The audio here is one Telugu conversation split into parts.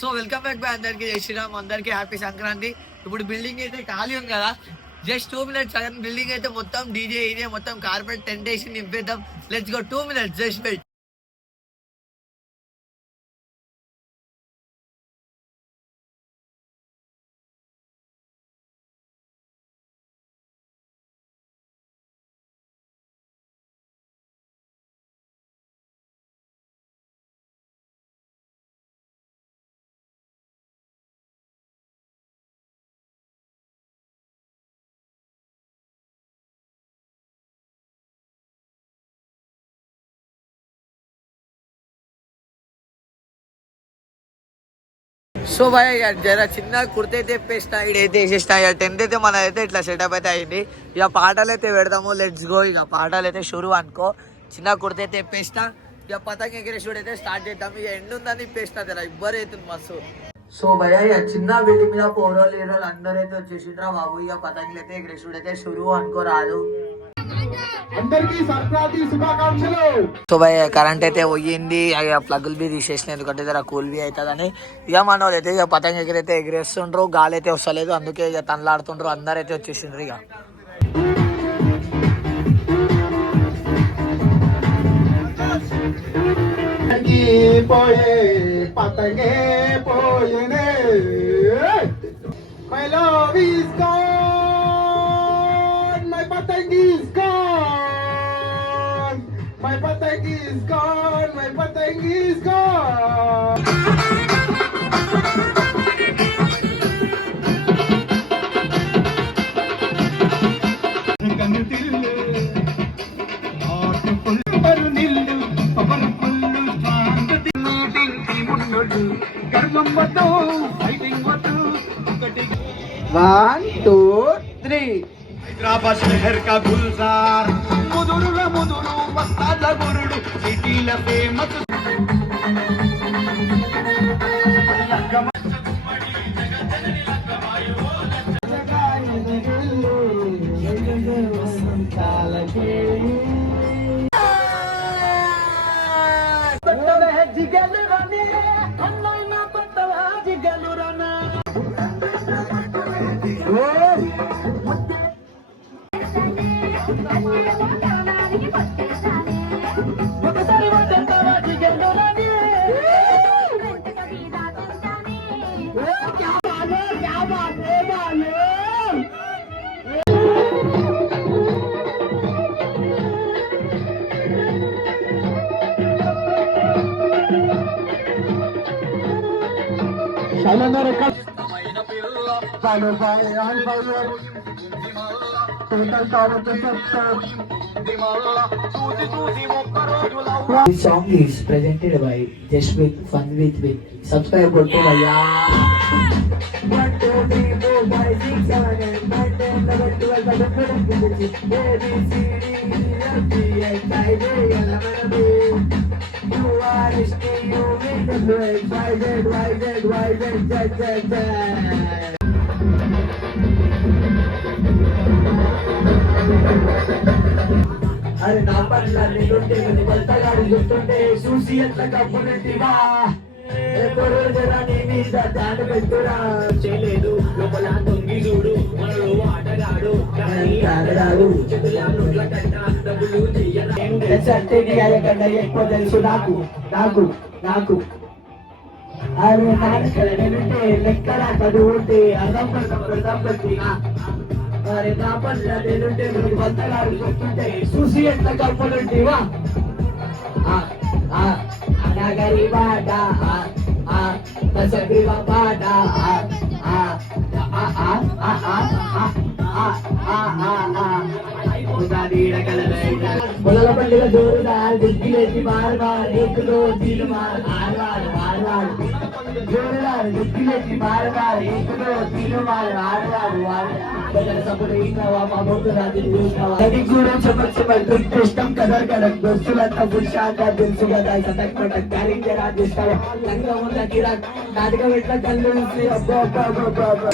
సో వెల్కమ్ బ్యాక్ బై అందరికి జై శ్రీరామ్, అందరికి హ్యాపీ సంక్రాంతి. ఇప్పుడు బిల్డింగ్ అయితే ఖాళీ ఉంది కదా, జస్ట్ 2 minutes సగం బిల్డింగ్ అయితే మొత్తం డీజే ఇదే మొత్తం కార్పెట్ టెంట్ వేసి నింపేద్దాం. Let's go, 2 minutes just wait. So భయ జర చిన్న కుర్తే అయితే వేసిన, ఇడైతే వేసేసిన. ఇక టెంట్ అయితే మన అయితే ఇట్లా సెటప్ అయితే అయింది. ఇక పాటలు అయితే పెడదాము, లెట్స్ గో. ఇక పాటలు అయితే షురు అనుకో. చిన్న కుర్తే అయితే వేసిన, ఇక పతంగ ఎగిరేసుడు అయితే స్టార్ట్ చేద్దాం. ఇక ఎండ్ ఉందని ఇప్పేసిన జర ఇబ్బరు అవుతుంది మస్తు. సో భయ ఇక చిన్న బిల్డింగ్ మీద పోరోలు ఏరోలు అందరూ అయితే వచ్చేసిండ్రా బాబు. ఇక పతంగులు అయితే ఎగిరేసుడు అయితే షురు అనుకో రాదు. అందరికీ సంక్రాంతి శుభాకాంక్షలు. సో భయ కరెంట్ అయితే పోయింది, ఇక ప్లగ్లు బి తీసేసిన, ఎందుకంటే జర కూల్ బి అవుతుందని. ఇక మన వాళ్ళు అయితే ఇక పతంగ ఎగిరైతే ఎగిరేస్తుండ్రు, గాలి అయితే వస్తలేదు, అందుకే ఇక తనలాడుతుండ్రు. అందరైతే వచ్చేసిండ్రు. ఇక పోయే పతంగే పోయేనే my love is gone, my పతంగ్ ఈస్ గాన్, మై పతంగ్ ఈస్ గాన్, మై పతంగ్ is gone. One, two, three. Hyderabad शहर का गुलजार मुदुरु वस्ताद गुरुडु सिटीला famous This song is presented by Just With Fun With. Subscribe करते भैया. 1 2 3 4 5 6 7 8 9 10 11 12 13 14 15 A B C D E F G H I J L M N O P Q R S T U V W X Y Z Y Z Y Z Z Z Z. అరే నా పట్ల నీకుంటే కొత్తగాడు చూస్తుంటే చూసి ఎట్లా కప్పునంటివా, ఎప్పుడు జరా నీ మీద దాడి పెట్టురా. చేయలేదు లోపల తొంగి చూడు, మనలో ఆటగాడు ఆడరాడు, చేతుల నోట్ల కన్నా డబ్బులు కన్నా ఎక్కువ తెలుసు నాకు నాకు నాకు అరే నాలుంటే లెక్కల చదువుంటే అర్థం పెడతాం పెట్టినా. అరే నా పట్ల నేనుంటే మీకు కొత్తగాడు చూస్తుంటే చూసి ఎట్లా కప్పునంటివా. నగరి బాట సగరి బాట పొలల పండుగ జోరుదార్ దిగ్గిలేసి బార్ బార్ एक दो तीन बार हार बार जोरदार దిగ్గిలేసి బార్ బార్ एक दो तीन बार हार बार ఇష్టం కదర్ కదక్ దోస్తులంతా పురుషాంగా తెలుసు కదా సటక్ పటక్ క్యారింగ్ రాజేస్తావా లంగా ఉన్న కిరాక్ నాటకం ఎట్లా కళ్ళు అబ్బా అబ్బా అబ్బా అబ్బా.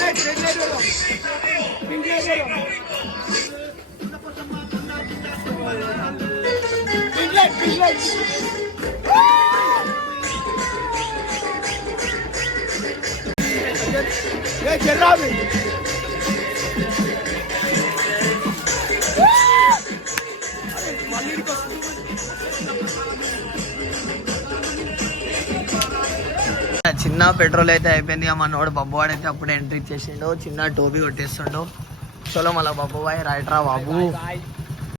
చిన్న పెట్రోల్ అయితే అయిపోయింది. మనోడు బబ్బువాడు అయితే అప్పుడు ఎంట్రీ ఇచ్చేసిండు. చిన్న టోబీ కొట్టేస్తుండు. చలో మళ్ళీ బబ్బుబాయ్ రైట్ రా బాబు.